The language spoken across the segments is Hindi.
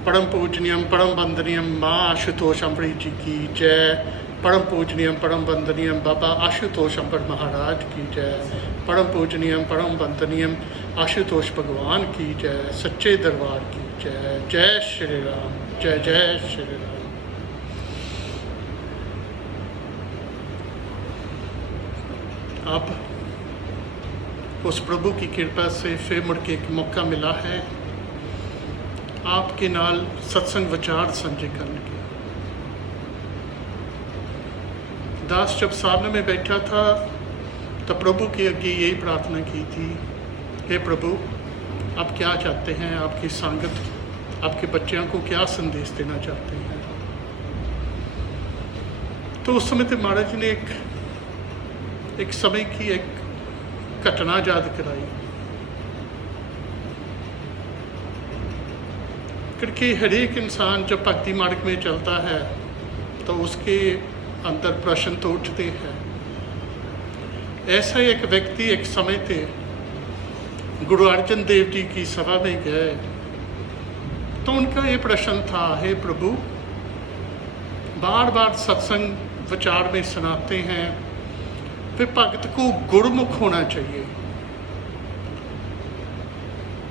परम पूजनीयम परम वंदनीयम माँ आशुतोष अम्बरी जी की जय। परम पूजनीयम परम वंदनीयम बाबा आशुतोष अम्बर महाराज की जय। परम पूजनीयम परम वंदनीयम आशुतोष भगवान की जय। सच्चे दरबार की जय। जय श्री राम। जय जय श्री राम। अब उस प्रभु की कृपा से फिर मुड़ के एक मौका मिला है आपके नाल सत्संग विचार साझे करने के। दास जब सामने में बैठा था तो प्रभु के आगे यही प्रार्थना की थी, हे प्रभु आप क्या चाहते हैं, आपकी संगत आपके बच्चों को क्या संदेश देना चाहते हैं। तो उस समय तो महाराज जी ने एक समय की एक घटना याद कराई, क्योंकि हर एक इंसान जब भक्ति मार्ग में चलता है तो उसके अंदर प्रश्न तो उठते हैं। ऐसा एक व्यक्ति एक समय थे गुरु अर्जन देव जी की सभा में गए तो उनका ये प्रश्न था, हे प्रभु बार बार सत्संग विचार में सुनाते हैं फिर भगत को गुरुमुख होना चाहिए।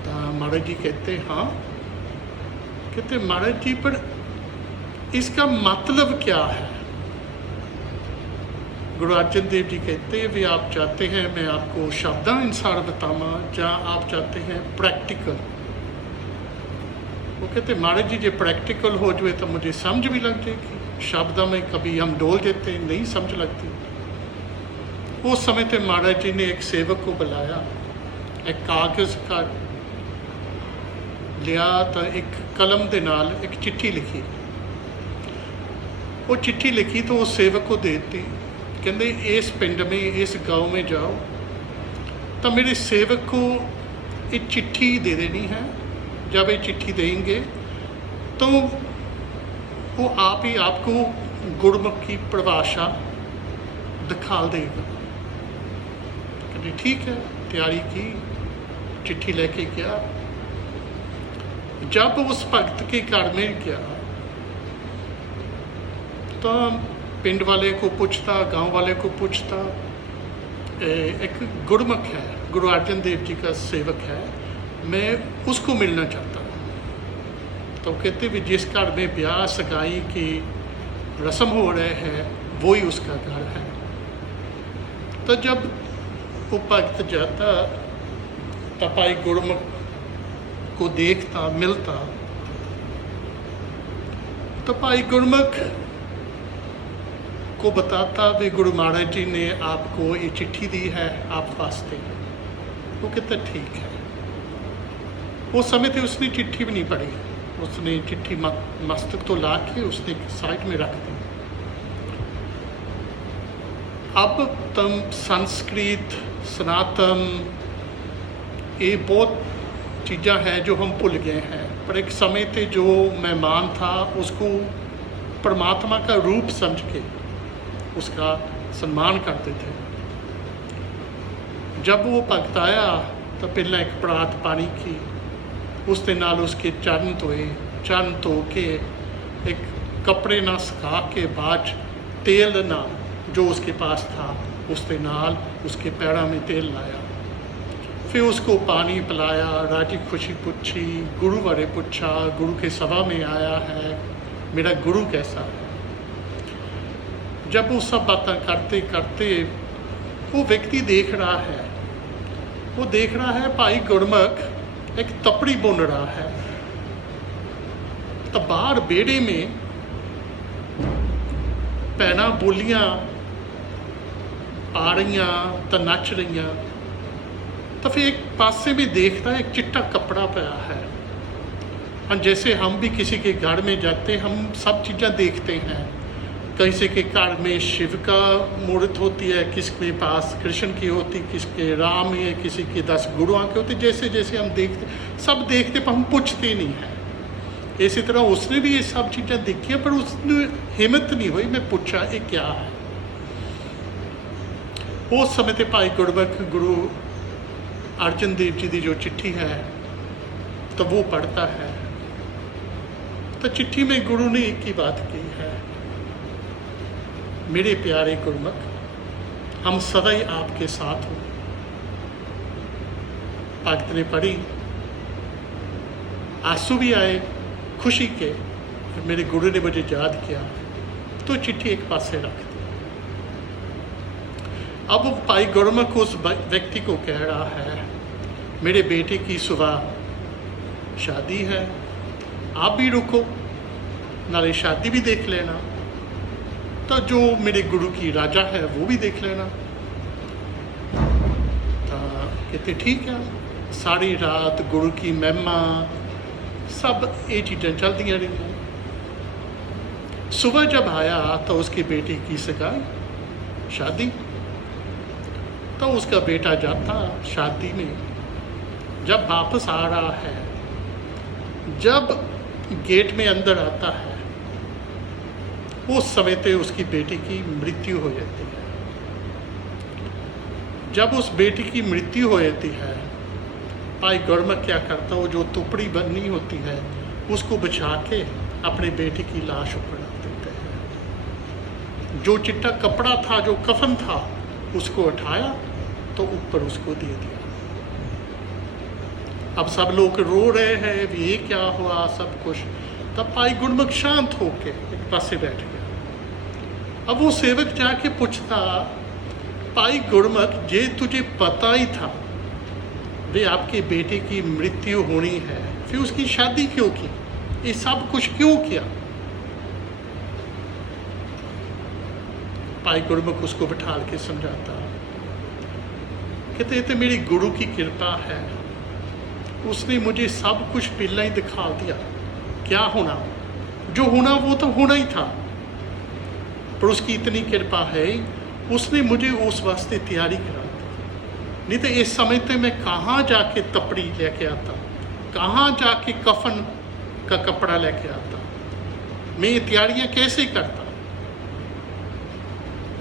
तो महाराज जी कहते हाँ, कहते महाराज जी पर इसका मतलब क्या है। गुरु अर्जन देव जी कहते हैं भी आप चाहते हैं मैं आपको शब्दानुसार बतावा या आप चाहते हैं प्रैक्टिकल। वो कहते महाराज जी जो प्रैक्टिकल हो जाए तो मुझे समझ भी लग जाएगी, शब्द में कभी हम डोल देते नहीं समझ लगती। उस समय पे महाराज जी ने एक सेवक को बुलाया, एक कागज़ का लिया तो एक कलम के नाल एक चिट्ठी लिखी। वो चिट्ठी लिखी तो उस सेवक को देती, कहते इस पिंड में इस गांव में जाओ तो मेरे सेवक को एक चिट्ठी दे देनी है। जब ये चिट्ठी देंगे तो वो आप ही आपको गुरमुख की परिभाषा दिखा देगा। कहते ठीक है, तैयारी की, चिट्ठी लेके गया। जब उस भक्त के घर में गया तो पिंड वाले को पूछता, गांव वाले को पूछता, एक गुरमुख है, गुरु अर्जन देव जी का सेवक है, मैं उसको मिलना चाहता हूँ। तो कहते भी जिस घर में ब्याह सगाई की रस्म हो रहे हैं वो ही उसका घर है। तो जब वो भक्त जाता तो भाई गुरमुख को देखता, मिलता तो भाई गुरमुख को बताता भी गुरु महाराज जी ने आपको ये चिट्ठी दी है आप वास्ते। वो कहता ठीक है। उस समय तो उसने चिट्ठी भी नहीं पढ़ी, उसने चिट्ठी मस्तक तो ला के उसने साइड में रख दी। अब तम संस्कृत सनातन ये बहुत चीज़ां हैं जो हम भूल गए हैं, पर एक समय पे जो मेहमान था उसको परमात्मा का रूप समझ के उसका सम्मान करते थे। जब वो भक्त आया तो पहले एक परात पानी की, उसके नाल उसके चरण धोए, चरण धो के एक कपड़े ना सुखा के बाद तेल ना जो उसके पास था उसके नाल उसके पैरों में तेल लाया। फिर उसको पानी पिलाया, राजी खुशी पूछी, गुरु बारे पूछा, गुरु के सभा में आया है, मेरा गुरु कैसा है। जब वो सब बातें करते करते वो व्यक्ति देख रहा है, वो देख रहा है भाई गुरमुख एक तपड़ी बुन रहा है। तो बाहर बेड़े में पैना बोलियां आ रही तो नच रही। तो फिर एक पासे भी देखता है एक चिट्टा कपड़ा पाया है। और जैसे हम भी किसी के घर में जाते हम सब चीज़ें देखते हैं, किसी के घर में शिव का मूर्त होती है, किसके पास कृष्ण की होती, किसके राम है, किसी के 10 गुरुओं के होते। जैसे जैसे हम देखते सब देखते पर हम पूछते नहीं हैं। इसी तरह उसने भी ये सब चीज़ें देखी पर उसने हिम्मत नहीं हुई मैं पूछा ये क्या है। उस समय ते भाई गुरमुख गुरु अर्जन देव जी की जो चिट्ठी है तो वो पढ़ता है। तो चिट्ठी में गुरु ने एक ही बात की है, मेरे प्यारे गुरमुख, हम सदा ही आपके साथ हो। भगत ने पढ़ी, आंसू भी आए खुशी के, फिर मेरे गुरु ने मुझे याद किया, तो चिट्ठी एक पासे रख दी। अब भाई गुरमुख उस व्यक्ति को कह रहा है, मेरे बेटे की सुबह शादी है, आप भी रुको, नाले शादी भी देख लेना, तो जो मेरे गुरु की राजा है वो भी देख लेना। तो कहते ठीक है। सारी रात गुरु की महिमा सब ये चीज़ें चलती रही। सुबह जब आया तो उसकी बेटी की सगाई, शादी, तो उसका बेटा जाता शादी में, जब वापस आ रहा है, जब गेट में अंदर आता है, उस समय पे उसकी बेटी की मृत्यु हो जाती है। जब उस बेटी की मृत्यु हो जाती है, भाई गुरमुख क्या करता, वो जो टुकड़ी बननी होती है उसको बचा के अपने बेटे की लाश ऊपर रख देते हैं। जो चिट्टा कपड़ा था, जो कफन था, उसको उठाया तो ऊपर उसको दे दिया। अब सब लोग रो रहे हैं, ये क्या हुआ, सब कुछ। तब भाई गुरमुख शांत होके एक पासे बैठ गया। अब वो सेवक जाके पूछता, भाई गुरमुख, जे तुझे पता ही था वे आपके बेटे की मृत्यु होनी है, फिर उसकी शादी क्यों की, ये सब कुछ क्यों किया? भाई गुरमुख उसको बिठाल के समझाता, कहते ये तो मेरी गुरु की कृपा है, उसने मुझे सब कुछ पहले ही दिखा दिया। क्या होना, जो होना वो तो होना ही था, पर उसकी इतनी कृपा है, उसने मुझे उस वास्ते तैयारी करा दी। नहीं तो इस समय तो मैं कहाँ जाके तपड़ी लेके आता, कहाँ जाके कफन का कपड़ा लेके आता, मैं ये तैयारियाँ कैसे करता?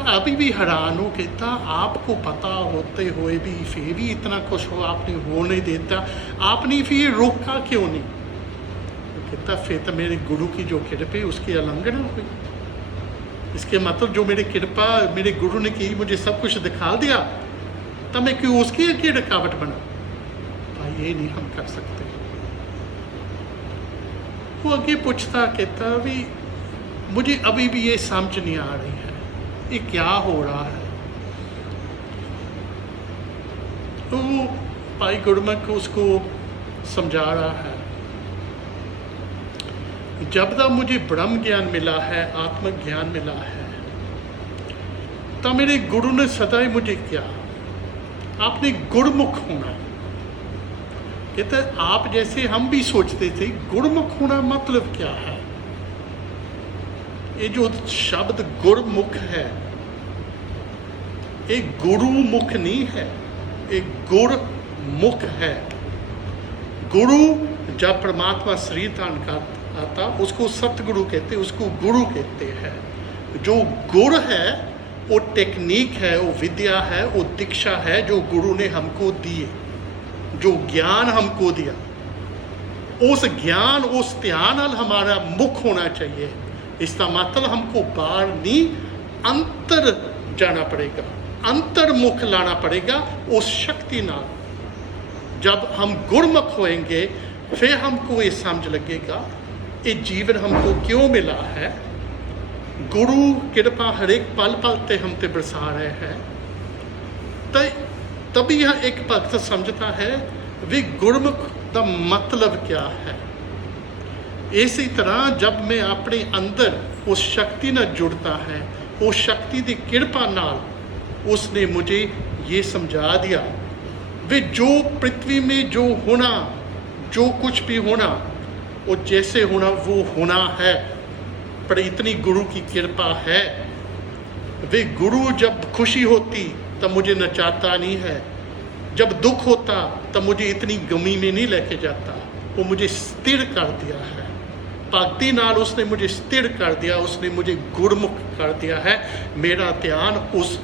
अभी भी हैरान हो, कहता आपको पता होते हुए भी फिर भी इतना कुछ हो आपने होने देता, आपने फिर रोका क्यों नहीं? कहता फिर तो मेरे गुरु की जो कृपा उसकी उल्लंघना हुई। इसके मतलब जो मेरी कृपा मेरे गुरु ने की, मुझे सब कुछ दिखा दिया, तब मैं क्यों उसकी एक रुकावट बना? भाई ये नहीं हम कर सकते। वो आगे पूछता, कहता भी मुझे अभी भी ये समझ नहीं आ रही है, ये क्या हो रहा है? तो भाई गुरमुख उसको समझा रहा है, जब तक मुझे ब्रह्म ज्ञान मिला है, आत्म ज्ञान मिला है, तब मेरे गुरु ने सदा ही मुझे क्या, आपने गुरमुख होना। कहते आप जैसे हम भी सोचते थे, गुरमुख होना मतलब क्या है? ये जो शब्द गुरमुख है, एक गुरुमुख नहीं है, एक गुरमुख है। गुरु जब परमात्मा शरीर धारण करता उसको सतगुरु कहते, उसको गुरु कहते हैं। जो गुर है वो टेक्निक है, वो विद्या है, वो दीक्षा है जो गुरु ने हमको दिए, जो ज्ञान हमको दिया, उस ज्ञान उस ध्यान हमारा मुख होना चाहिए। इसका मतलब हमको बाहर नहीं, अंतर जाना पड़ेगा, अंतर्मुख लाना पड़ेगा उस शक्ति नाल। जब हम गुरमुख होएंगे फिर हमको ये समझ लगेगा ये जीवन हमको क्यों मिला है। गुरु कृपा हर एक पल पल ते हम ते बरसा रहे हैं, तो तभी यह एक भक्त समझता है भी गुरमुख का मतलब क्या है। इसी तरह जब मैं अपने अंदर उस शक्ति न जुड़ता है, उस शक्ति की कृपा नाल उसने मुझे ये समझा दिया वे जो पृथ्वी में जो होना, जो कुछ भी होना, वो जैसे होना वो होना है, पर इतनी गुरु की कृपा है। वे गुरु जब खुशी होती तब मुझे नचाता नहीं है, जब दुख होता तब मुझे इतनी गमी में नहीं लेके जाता, वो मुझे स्थिर कर दिया है। भक्ति नाल उसने मुझे स्थिर कर दिया, उसने मुझे गुरमुख कर दिया है। मेरा ध्यान उस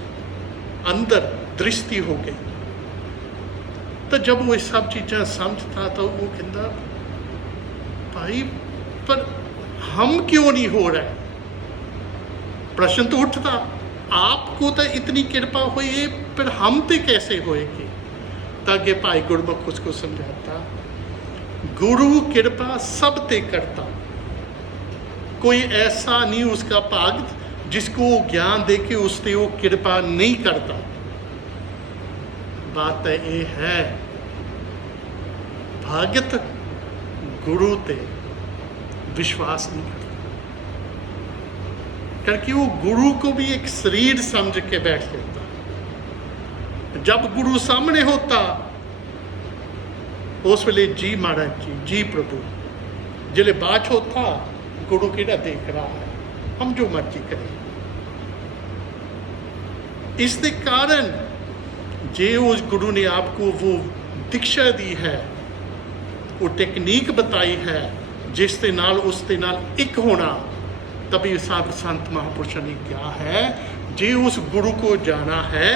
अंदर दृष्टि हो गई। तो जब वो सब चीज़ें समझता तो वो कहता भाई पर हम क्यों नहीं हो रहे? प्रश्न तो उठता, आपको तो इतनी कृपा हुई पर हम ते कैसे होएगी? ताकि भाई गुरमुख उसको समझाता, गुरु कृपा सब ते करता, कोई ऐसा नहीं उसका भगत जिसको ज्ञान दे के उससे वो कृपा नहीं करता। बात ये है, भगत गुरु ते विश्वास नहीं करता, क्योंकि वो गुरु को भी एक शरीर समझ के बैठ लेता। जब गुरु सामने होता उस वेले जी महाराज जी, जी प्रभु, जिले बाच होता गुरु केड़ा देख रहा है, हम जो मर्जी करें। इसके कारण जे उस गुरु ने आपको वो दीक्षा दी है, वो टेक्निक बताई है जिसके नाल उसके नाल एक होना, तभी साध संत महापुरुषों ने क्या है, जे उस गुरु को जाना है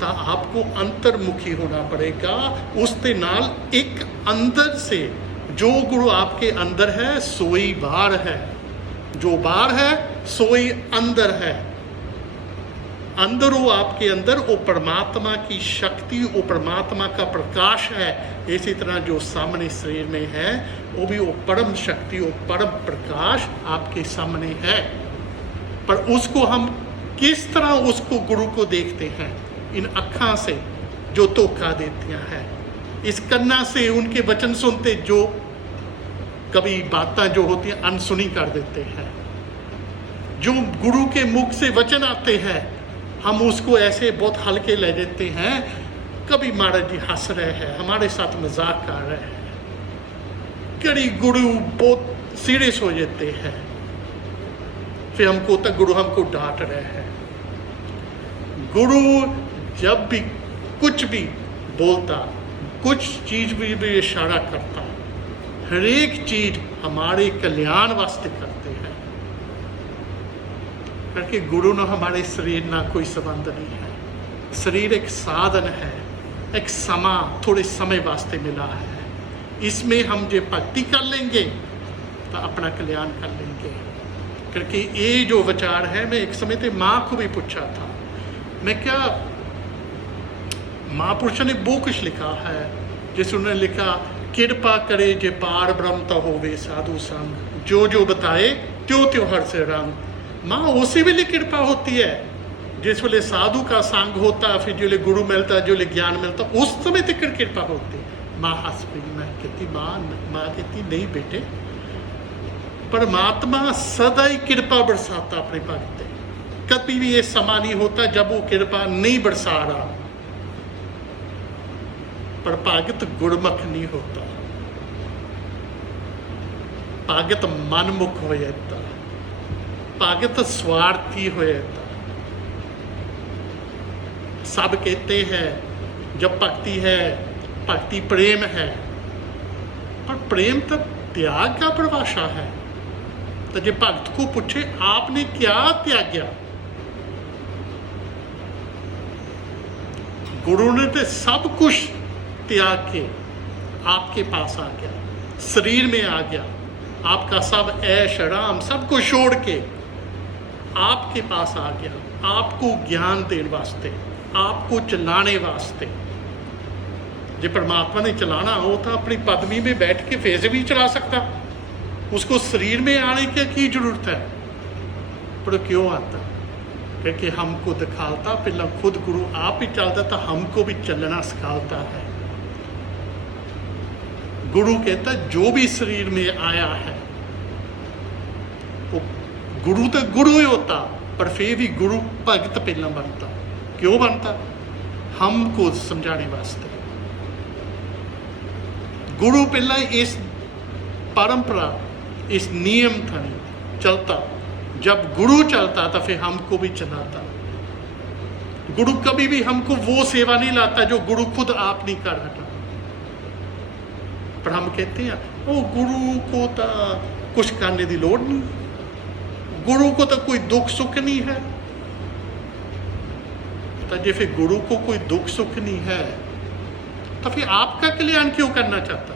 तो आपको अंतर्मुखी होना पड़ेगा। उसके नाल एक अंदर से, जो गुरु आपके अंदर है सोई बाहर है, जो बाहर है सोई अंदर है। अंदर वो आपके अंदर वो परमात्मा की शक्ति, वो परमात्मा का प्रकाश है। इसी तरह जो सामने शरीर में है वो भी वो परम शक्ति, वो परम प्रकाश आपके सामने है। पर उसको हम किस तरह उसको गुरु को देखते हैं? इन अखा से जो धोखा देती हैं, इस कन्ना से उनके वचन सुनते जो कभी बातें जो होती हैं अनसुनी कर देते हैं। जो गुरु के मुख से वचन आते हैं हम उसको ऐसे बहुत हल्के ले लेते हैं। कभी महाराज जी हंस रहे हैं, हमारे साथ मजाक कर रहे हैं, कभी गुरु बहुत सीरियस हो जाते हैं, फिर हमको तक गुरु हमको डांट रहे हैं। गुरु जब भी कुछ भी बोलता, कुछ चीज भी इशारा करता, हर एक चीज हमारे कल्याण वास्ते करते हैं, क्योंकि गुरु ने हमारे शरीर ना कोई संबंध नहीं है। शरीर एक साधन है, एक समा थोड़े समय वास्ते मिला है। इसमें हम जो भक्ति कर लेंगे तो अपना कल्याण कर लेंगे। क्योंकि ये जो विचार है, मैं एक समय तो माँ को भी पूछा था, मैं क्या महापुरुषों ने वो कुछ लिखा है, जैसे उन्होंने लिखा कृपा करे जे पार ब्रह्म तो होवे साधु संग, जो जो बताए त्यों त्यों हर से रंग। माँ उसी वेले कृपा होती है जिस वेले साधु का संग होता, फिर जो गुरु मिलता, जो ज्ञान मिलता, उस समय तक कृपा होती। माँ हंस पी, मैं कहती माँ कहती नहीं बेटे, परमात्मा सदा ही कृपा बरसाता अपने भक्त। कभी भी ये समा नहीं होता जब वो कृपा नहीं बरसा रहा। पर भगत गुरमुख नहीं होता, भगत मनमुख हो जाता, भगत स्वार्थी हो जाता। सब कहते हैं जब भक्ति है, भक्ति प्रेम है, पर प्रेम तो त्याग का परिभाषा है। तो जो भक्त को पूछे आपने क्या त्याग्या, गुरु ने तो सब कुछ त्याग के आपके पास आ गया, शरीर में आ गया, आपका सब ऐश आराम सब कुछ छोड़ के आपके पास आ गया, आपको ज्ञान देने वास्ते, आपको चलाने वास्ते। जो परमात्मा ने चलाना हो तो अपनी पदवी में बैठ के फेज भी चला सकता, उसको शरीर में आने की जरूरत है। पर क्यों आता? क्योंकि हमको दिखाता, पहला खुद गुरु आप ही चलता था, हमको भी चलना सिखाता है। गुरु कहता जो भी शरीर में आया है वो गुरु तो गुरु ही होता, पर फिर भी गुरु भगत पहला बनता। क्यों बनता? हमको समझाने वास्ते। गुरु पहला इस परंपरा, इस नियम था नहीं चलता। जब गुरु चलता था फिर हमको भी चलाता। गुरु कभी भी हमको वो सेवा नहीं लाता जो गुरु खुद आप नहीं कर रहा। पर हम कहते हैं वो गुरु को तो कुछ करने की लोड़ नहीं, गुरु को तो कोई दुख सुख नहीं है। तो जो फिर गुरु को कोई दुख सुख नहीं है तो फिर आपका कल्याण क्यों करना चाहता?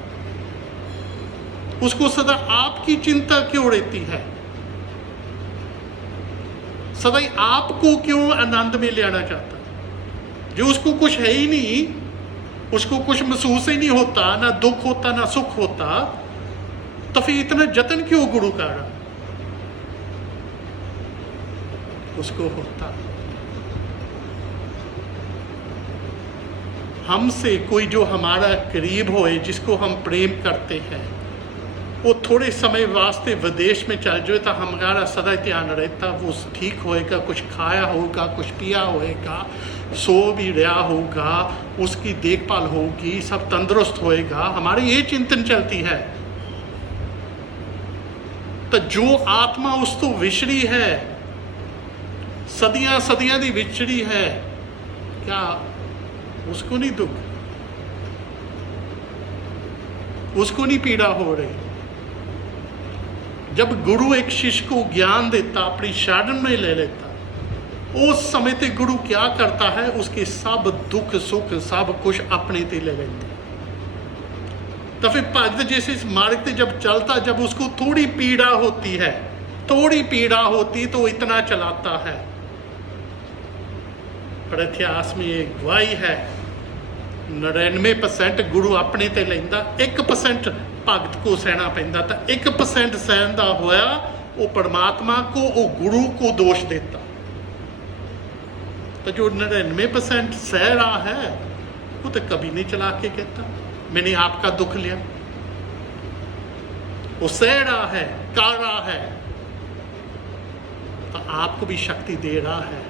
उसको सदा आपकी चिंता क्यों रहती है? सदा ही आपको क्यों आनंद में ले आना चाहता है? जो उसको कुछ है ही नहीं, उसको कुछ महसूस ही नहीं होता, ना दुख होता ना सुख होता, तो फिर इतना जतन क्यों गुरु का रहा? उसको होता। हमसे कोई जो हमारा करीब होए, जिसको हम प्रेम करते हैं, वो थोड़े समय वास्ते विदेश में चल जाए तो हमारा सदा ध्यान रहता वो ठीक होएगा, कुछ खाया होगा, कुछ पिया होएगा, सो भी रहा होगा, उसकी देखभाल होगी, सब तंदुरुस्त होएगा, हमारी ये चिंतन चलती है। तो जो आत्मा उस तो विछड़ी है, सदियां सदियां दी विछड़ी है, क्या उसको नहीं दुख, उसको नहीं पीड़ा हो रही? जब गुरु एक शिष्य को ज्ञान देता, अपनी शरण में ले लेता, उस समय ते गुरु क्या करता है? उसके सब दुख सुख सब कुछ अपने ते ले लेता। तो फिर भगत जैसे इस मार्ग ते जब चलता, जब उसको थोड़ी पीड़ा होती है, थोड़ी पीड़ा होती तो इतना चलाता है। पर इतिहास में एक गवाही है, 99% गुरु अपने ते लेंदा, 1% भगत को सहना पैंदा। तो 1% सहन दा होया, वो परमात्मा को, वो गुरु को दोष देता। तो जो 99% सह रहा है, वो तो कभी नहीं चला के कहता मैंने आपका दुख लिया। वो सह रहा है, कर रहा है, तो आपको भी शक्ति दे रहा है।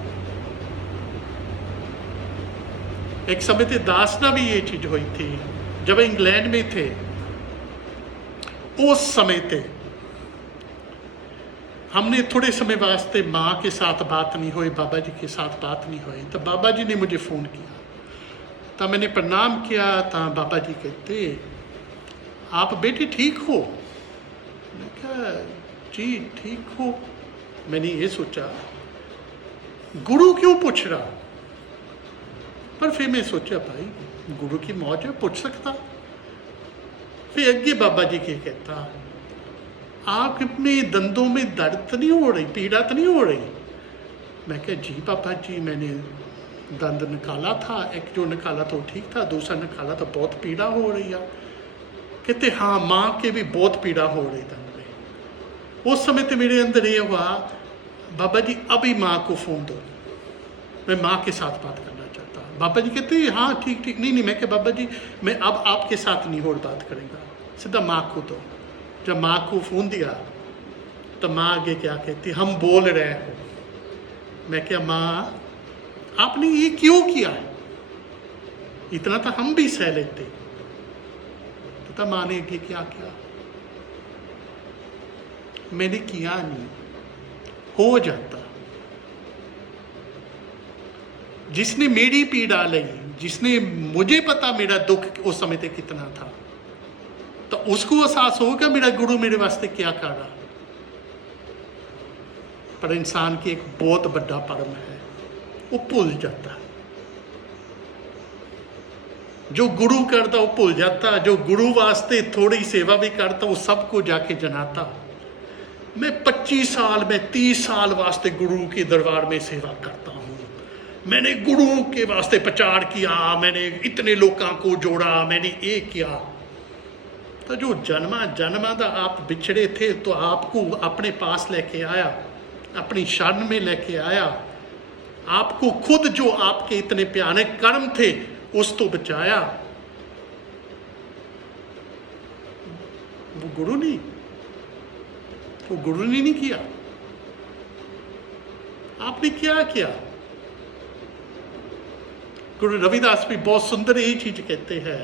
एक समय थे दासना भी ये चीज हुई थी, जब इंग्लैंड में थे, उस समय थे हमने थोड़े समय वास्ते माँ के साथ बात नहीं हुई, बाबा जी के साथ बात नहीं हुई। तो बाबा जी ने मुझे फ़ोन किया, तो मैंने प्रणाम किया। तो बाबा जी कहते, आप बेटे ठीक हो? मैं कहा जी ठीक हो। मैंने ये सोचा गुरु क्यों पूछ रहा, पर फिर मैं सोचा भाई गुरु की मौज है, पूछ सकता। फिर अगे बाबा जी के कहता, आप अपने दंदों में दर्द तो नहीं हो रही, पीड़ा तो नहीं हो रही? मैं कहा जी बाबा जी, मैंने दंद निकाला था, एक जो निकाला तो ठीक था, दूसरा निकाला तो बहुत पीड़ा हो रही है। कहते हाँ, माँ के भी बहुत पीड़ा हो रही दंद में। उस समय तो मेरे अंदर ये हुआ, बाबा जी अभी माँ को फ़ोन दो, मैं माँ के साथ बात करना चाहता हूँ। बाबा जी कहते हाँ ठीक ठीक। नहीं मैं क्या बाबा जी, मैं अब आपके साथ नहीं और बात करेंगे, सीधा माँ को दो। जब माँ को फ़ोन दिया तो माँ आगे क्या कहती, हम बोल रहे हो। मैं क्या माँ आपने ये क्यों किया है? इतना तो हम भी सह लेते। तो माँ ने आगे क्या किया? मैंने किया नहीं, हो जाता। जिसने मेरी पीड़ा ली, जिसने मुझे पता मेरा दुख उस समय तक कितना था, तो उसको एहसास होगा मेरा गुरु मेरे वास्ते क्या कर रहा। पर इंसान की एक बहुत बड़ा परम है, वो भूल जाता। जो गुरु करता वो भूल जाता, जो गुरु वास्ते थोड़ी सेवा भी करता वो सबको जाके जनाता। मैं 25 साल में 30 साल वास्ते गुरु के दरबार में सेवा करता हूँ, मैंने गुरु के वास्ते प्रचार किया, मैंने इतने लोगों को जोड़ा, मैंने ये किया। तो जो जन्मा दा आप बिछड़े थे, तो आपको अपने पास लेके आया, अपनी शरण में लेके आया, आपको खुद जो आपके इतने प्यारे कर्म थे उस तो बचाया। वो गुरु ने नहीं किया, आपने क्या किया? गुरु रविदास भी बहुत सुंदर यही चीज कहते हैं,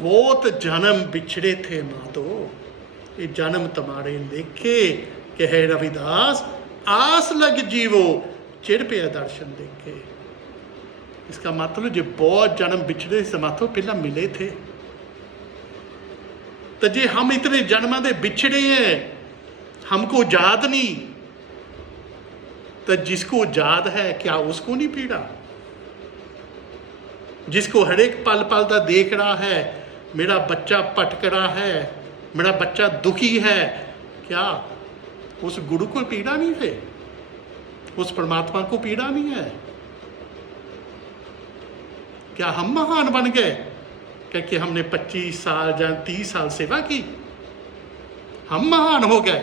बहुत जन्म बिछड़े थे माधो, ये जन्म तुम्हारे लेखे, कहे रविदास आस लग जीवो, चिड़ पे दर्शन देखे। इसका मतलब जो बहुत जन्म बिछड़े से माधो पहला मिले थे। तो जे हम इतने जन्म दे बिछड़े हैं, हमको याद नहीं, तो जिसको याद है क्या उसको नहीं पीड़ा? जिसको हर एक पल पल का देख रहा है, मेरा बच्चा भटक रहा है, मेरा बच्चा दुखी है, क्या उस गुरु को पीड़ा नहीं है? उस परमात्मा को पीड़ा नहीं है? क्या हम महान बन गए क्योंकि हमने 25 साल या 30 साल सेवा की? हम महान हो गए?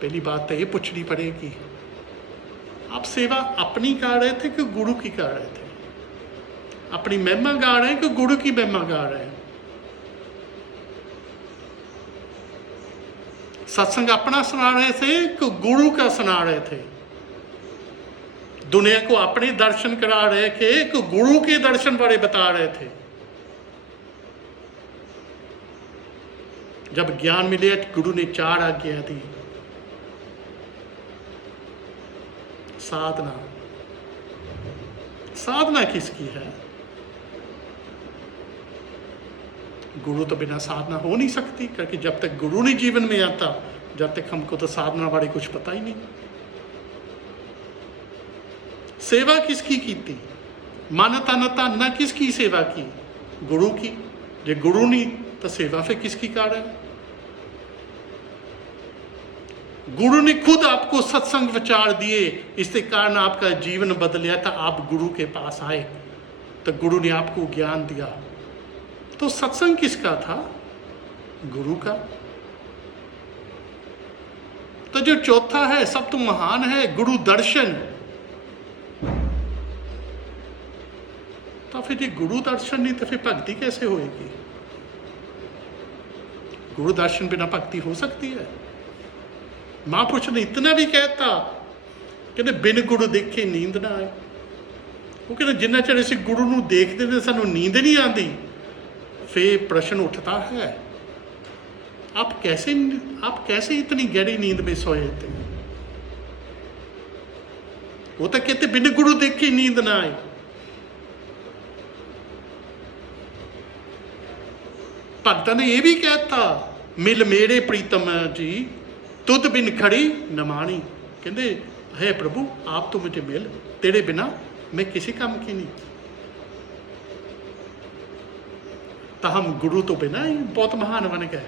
पहली बात तो ये पूछनी पड़ेगी, आप सेवा अपनी गा रहे थे कि गुरु की गा रहे थे? अपनी महिमा गा रहे हैं कि गुरु की महिमा गा रहे हैं? सत्संग अपना सुना रहे थे कि गुरु का सुना रहे थे? दुनिया को अपने दर्शन करा रहे थे कि गुरु के दर्शन बारे बता रहे थे? जब ज्ञान मिले गुरु ने 4 आज्ञा दी। साधना, साधना किसकी है? गुरु तो बिना साधना हो नहीं सकती, क्योंकि जब तक गुरु नहीं जीवन में आता, जब तक हमको तो साधना बारे कुछ पता ही नहीं। सेवा किसकी की थी? मानता नता न किसकी सेवा की? गुरु की। जे गुरु नहीं तो सेवा फिर किसकी कर रहे हैं? गुरु ने खुद आपको सत्संग विचार दिए, इसके कारण आपका जीवन बदलिया था, आप गुरु के पास आए तो गुरु ने आपको ज्ञान दिया। तो सत्संग किसका था? गुरु का। तो जो चौथा है सब तो महान है, गुरु दर्शन। तो फिर ये गुरु दर्शन नहीं तो फिर भक्ति कैसे होएगी? गुरु दर्शन बिना भक्ति हो सकती है? महापुरुष ने इतना भी कहता, कहते बिन गुरु देखे नींद ना आए। वो कहते जिन्ना चਿਰ ਅਸੀਂ गुरु ਨੂੰ देखते थे सानू नींद नहीं आती। फिर प्रश्न उठता है, आप कैसे इतनी गहरी नींद में सोए थे? वो तो कहते बिन गुरु देखे नींद ना आए। भगत ने यह भी कहता, मिल मेरे प्रीतम जी तुद बिन खड़ी नमानी। कहते है प्रभु आप तो मुझे मिल, तेरे बिना मैं किसी काम की नहीं। तो हम गुरु तो बिना ही बहुत महान बन गए।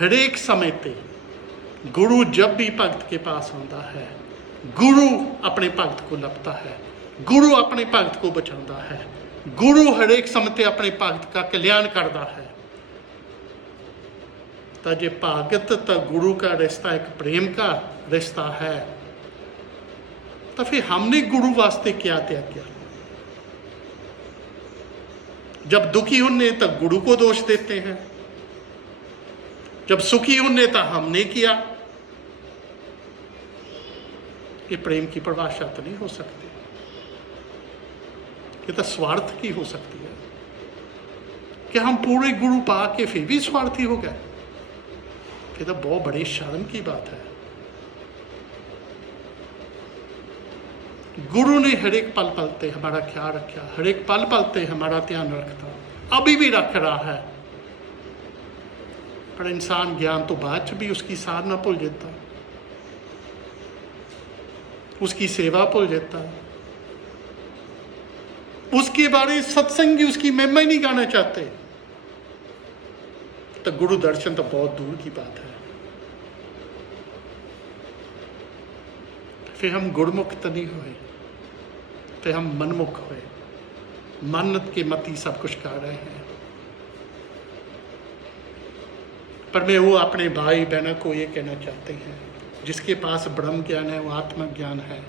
हरेक समय पे गुरु जब भी भगत के पास आता है, गुरु अपने भगत को लपता है, गुरु अपने भगत को बचाता है, गुरु हरेक समय पे अपने भगत का कल्याण करता है। तो जे भगत तो गुरु का रिश्ता एक प्रेम का रिश्ता है, तो फिर हमने गुरु वास्ते क्या त्याग किया? जब दुखी होने तो गुरु को दोष देते हैं, जब सुखी होने तो हमने किया। ये प्रेम की परिभाषा तो नहीं हो सकती, ये तो स्वार्थ की हो सकती है कि हम पूरे गुरु पा के फिर भी स्वार्थी हो गए। ये तो बहुत बड़ी शर्म की बात है। गुरु ने हर एक पल पलते हमारा ख्याल रखा, हर एक पल पलते हमारा ध्यान रखता, अभी भी रख रहा है। पर इंसान ज्ञान तो बाद भी उसकी साधना भूल जाता, उसकी सेवा भूल जाता, उसके बारे सत्संगी उसकी महिमा ही नहीं गाना चाहते। तो गुरु दर्शन तो बहुत दूर की बात है। फिर हम गुरमुख तो नहीं हुए, फिर हम मनमुख हुए, मन के मती सब कुछ कर रहे हैं। पर मैं वो अपने भाई बहनों को ये कहना चाहते हैं, जिसके पास ब्रह्म ज्ञान है वो आत्म ज्ञान है।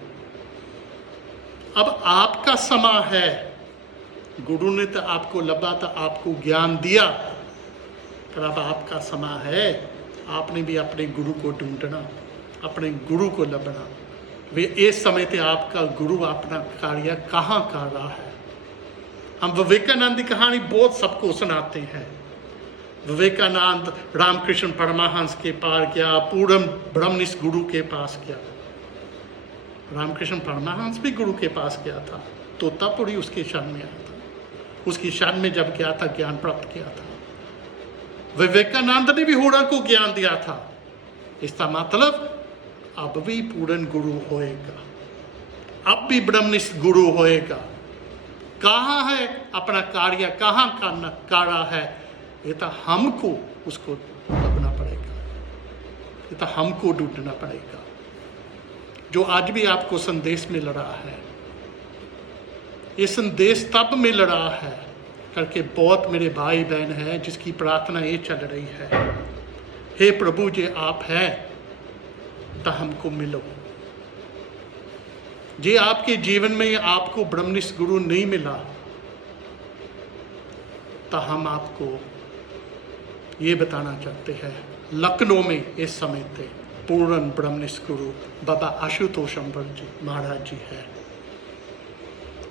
अब आपका समय है, गुरु ने तो आपको लभा था, आपको ज्ञान दिया, पर अब आपका समय है, आपने भी अपने गुरु को ढूंढना, अपने गुरु को लभना। वे इस समय पे आपका गुरु अपना कार्य कहाँ कर रहा है। हम विवेकानंद की कहानी बहुत सबको सुनाते हैं। विवेकानंद रामकृष्ण परमहंस के पार गया, पूर्ण ब्रह्मनिष्ठ गुरु के पास गया। रामकृष्ण परमहंस भी गुरु के पास गया था, तोतापुरी उसके शरण में आया था, उसकी शरण में जब गया था ज्ञान प्राप्त किया था। विवेकानंद ने भी होरा को ज्ञान दिया था। इसका मतलब अब भी पूर्ण गुरु होएगा, अब भी ब्रह्मनिष्ठ गुरु होएगा। कहाँ है अपना कार्य, कहाँ करना कारा है, ये तो हमको उसको लगना पड़ेगा, ये तो हमको ढूंढना पड़ेगा। जो आज भी आपको संदेश मिल रहा है, ये संदेश तब मिल रहा है करके बहुत मेरे भाई बहन हैं जिसकी प्रार्थना ये चल रही है, हे प्रभु जे आप हैं तो हमको मिलो। जे आपके जीवन में आपको ब्रह्मनिष्ठ गुरु नहीं मिला तो हम आपको ये बताना चाहते हैं, लखनऊ में इस समय थे पूर्ण ब्रह्मनिष्ठ गुरु बाबा आशुतोष अंबर जी महाराज जी है।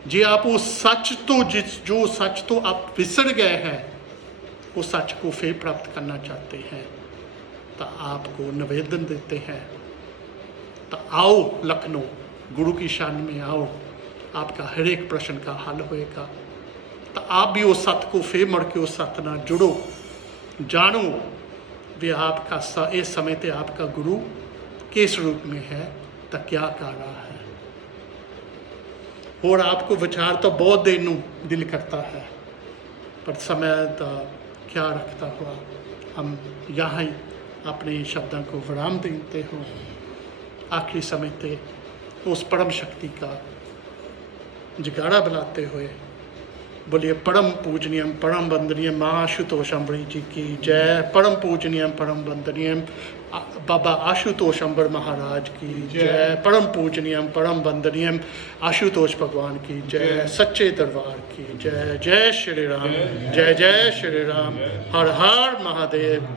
जे आप वो सच तो जो सच तो आप विसर गए हैं, वो सच को फिर प्राप्त करना चाहते हैं तो आपको निवेदन देते हैं, तो आओ लखनऊ, गुरु की शान में आओ, आपका हर एक प्रश्न का हल होएगा। तो आप भी उस सत्य को फिर मड़ के उस सत्य ना जुड़ो, जानो वे आपका इस समय ते आपका गुरु किस रूप में है तो क्या कर रहा है। और आपको विचार तो बहुत देर दिल करता है, पर समय तो क्या रखता हुआ हम यहाँ ही अपने शब्दों को विराम देते हो। आखिरी समय ते उस परम शक्ति का जगाड़ा बुलाते हुए बोलिए, परम पूजनीयम परम वंदनीय माँ आशुतोष अंबरी जी की जय। परम पूजनीयम परम वंदनीय बाबा आशुतोष अंबर महाराज की जय। परम पूजनीयम परम वंदनीय आशुतोष भगवान की जय। सच्चे दरबार की जय। जय श्री राम, जय जय श्री राम। हर हर महादेव।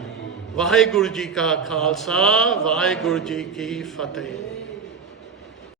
वाहेगुरु जी का खालसा, वाहेगुरु जी की फतेह।